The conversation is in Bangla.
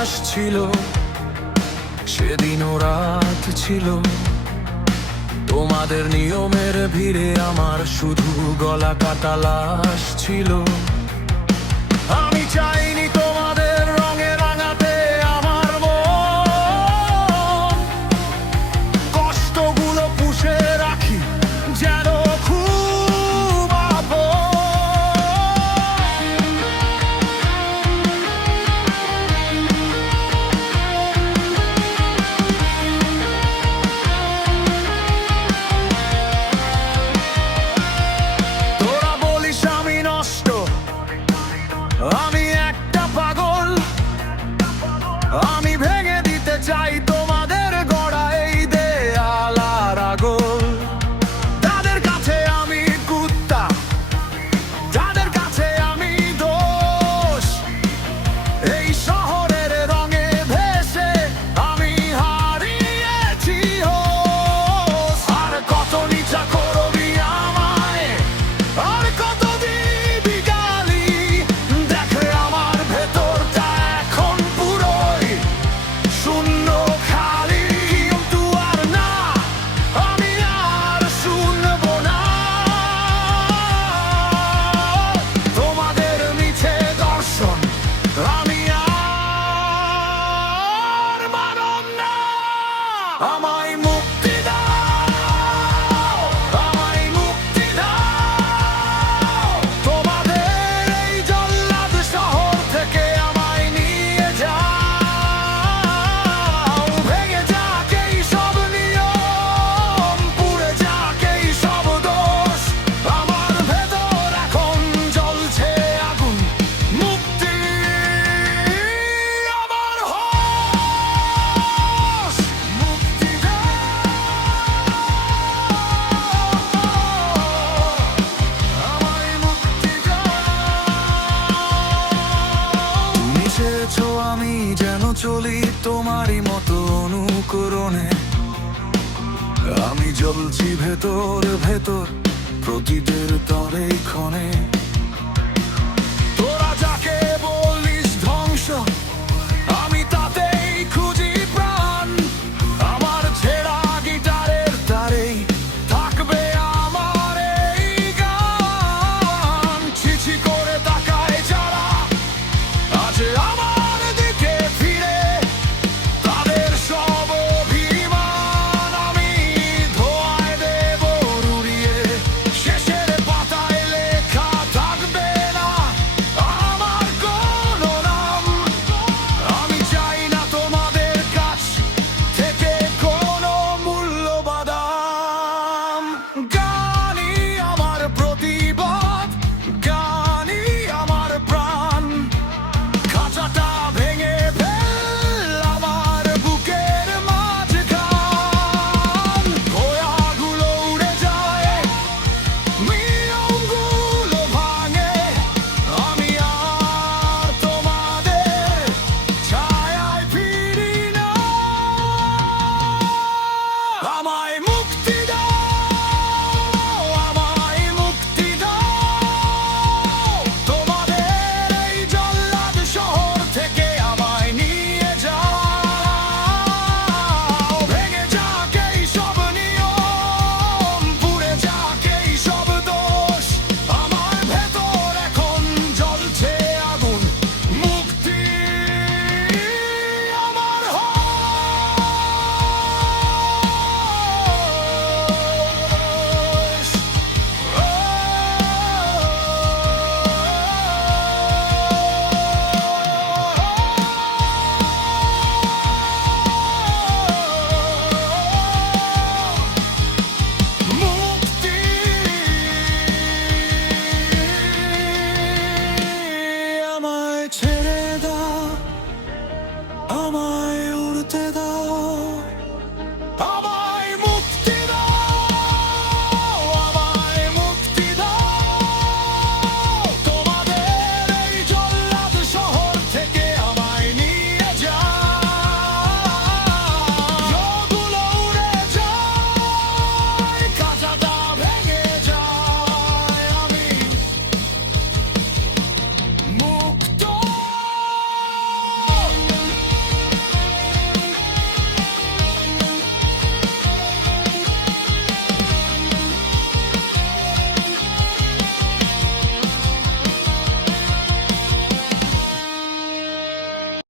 আকাশ ছিল, সেদিনও রাত ছিল। তোমাদের নিয়মের ভিড়ে আমার শুধু গলা কাটা লাশ ছিল। আমি চাইনি তোমাদের রঙে রাঙাতে আমার মন, কষ্টগুলো পুষে রাখি যেন খুব আপন। তোরা বলিস আমি নষ্ট, আমি একটা পাগল। আমি ভেঙে দিতে চাই তোমাদের গড়া এই দেয়াল আর আগল। তাদের কাছে আমি কুত্তা, তাদের কাছে আমি দোষ। এই শহরের রঙে ভেসে আমি হারিয়েছি হোশ। আর কত নিচা করবি আমায়, আর কত দিবি গালি। দেখে আমার ভেতরটা এখন পুরোই শূন্য খালি। কিন্তু আর না, আমি আর শুনবো না তোমাদের মিছে দর্শন। আমি আর মানব না। আমায় মুক্তি দাও, আমায় মুক্তি দাও। তোমাদের এই জল্লাদ শহর থেকে আমায় নিয়ে যাও। ভেঙে যাক এই সব নিয়ম, পুড়ে যাক এই সব দোষ। আমার ভেতর এখন জ্বলছে আগুন, মুক্তি আমার হোশ। মুক্তি দাও, আমায় মুক্তি দাও। তুমি চেয়েছো আমি যেন চলি তোমারই মতো অনুকরণে। আমি জ্বলছি ভেতর ভেতর প্রতিদের তরে ক্ষণে।